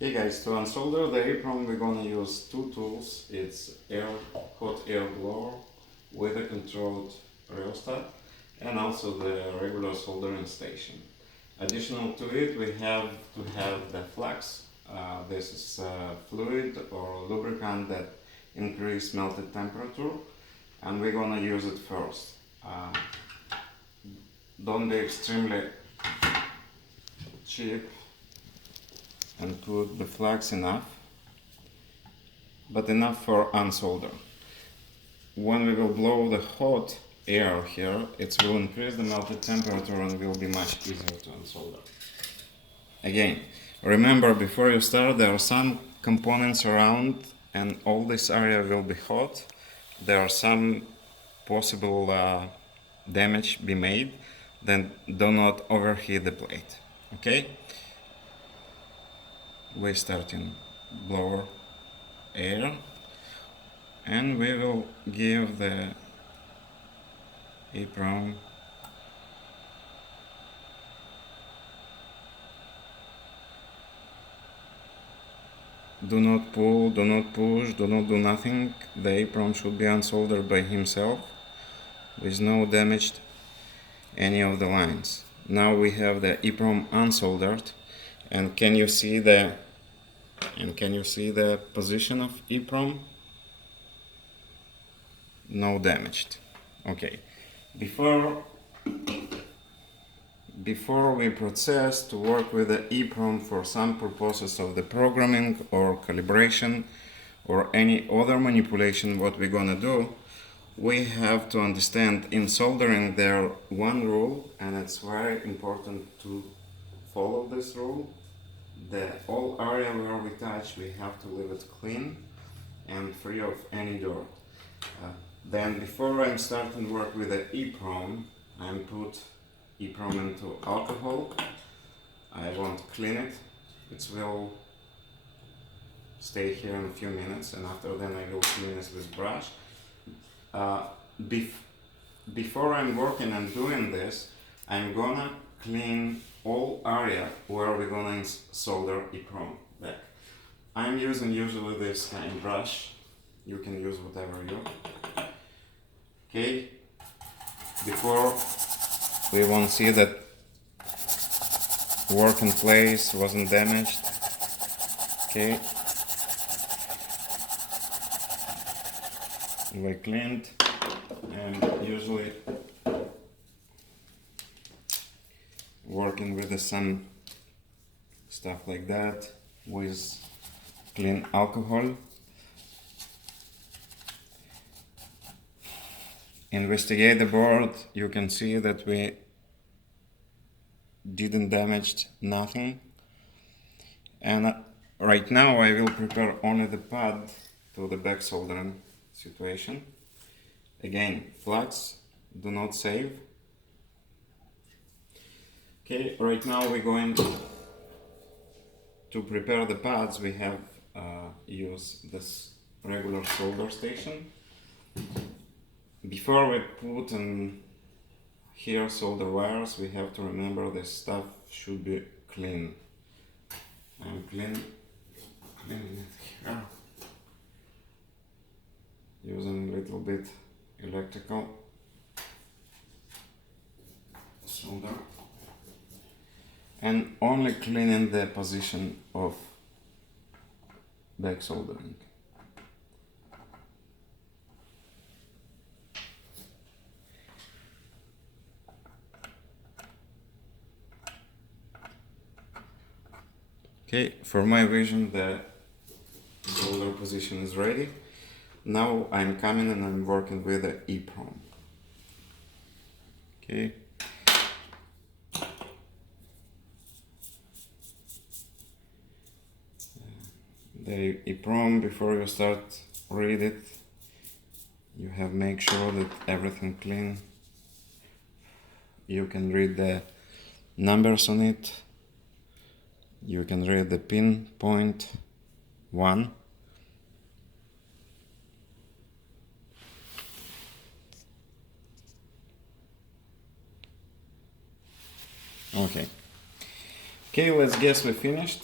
Hey guys, to unsolder the apron we're gonna use two tools. It's hot air blower with a controlled rheostat and also the regular soldering station. Additional to it, we have to have the flux. This is fluid or lubricant that increase melted temperature, and we're gonna use it first. Don't be extremely cheap and put the flux enough, but enough for unsolder. When we will blow the hot air here, it will increase the melted temperature and will be much easier to unsolder. Again, remember before you start, there are some components around and all this area will be hot. There are some possible damage be made, then do not overheat the plate. Okay? We start in blower air and we will give the apron do not pull, do not push, do not do nothing. The apron should be unsoldered by himself with no damage any of the lines. Now we have the apron unsoldered, and can you see the position of EEPROM? No damaged. Okay. Before we process to work with the EEPROM for some purposes of the programming or calibration or any other manipulation, what we're gonna do, we have to understand in soldering there one rule, and it's very important to follow this rule. The whole area where we touch, we have to leave it clean and free of any dirt. Then before I'm starting work with the EEPROM, I'm put EEPROM into alcohol. I won't clean it. It will stay here in a few minutes, and after then I will clean it with brush. Before I'm working and doing this, I'm gonna clean all area where we're gonna solder EEPROM back. I'm using usually this kind of brush. You can use whatever you. Okay. Before we won't see that working place wasn't damaged. Okay. We cleaned, and usually working with some stuff like that with clean alcohol. Investigate the board. You can see that we didn't damage nothing, and right now I will prepare only the pad to the back soldering situation. Again, flux, do not save. Okay, right now we're going to prepare the pads. We have use this regular solder station. Before we put in here solder wires, we have to remember this stuff should be clean. I'm cleaning it here, using a little bit electrical solder, and only cleaning the position of back soldering. Okay, for my vision the solder position is ready. Now I'm coming and I'm working with the EEPROM. Okay. The EEPROM, before you start read it, you have make sure that everything clean. You can read the numbers on it. You can read the pin point 1. Okay. Okay, let's guess we finished.